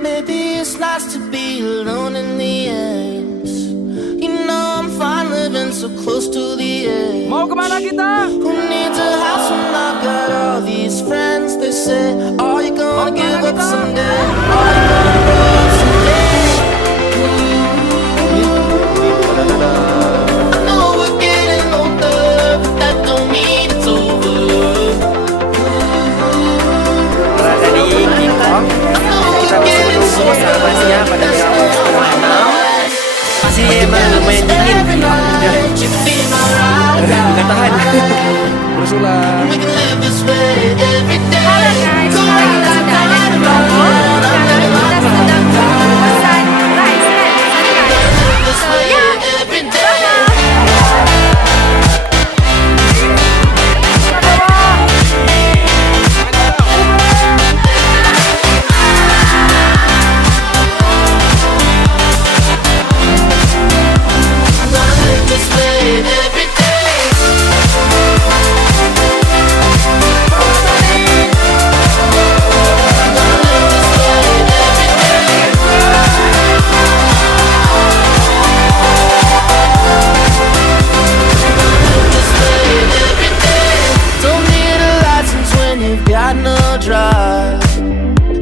Maybe it's nice to be alone in the end. You know I'm fine living so close to the edge. Mau kemana kita? Who needs a house when I've got all these friends? They say, are you gonna give up someday? Are you gonna grow up someday? I know we're getting older, but that don't mean it's over. Berada di Kingkong, kita bersama sahabatnya pada jam setengah 6. Masih lumayan dingin. Nggak tahan. Berusulan. Halo guys, sekarang kita berada di Bromo dan kita sedang memesan rice and so ya, got no drive.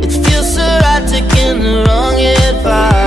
It feels so right taking the wrong advice.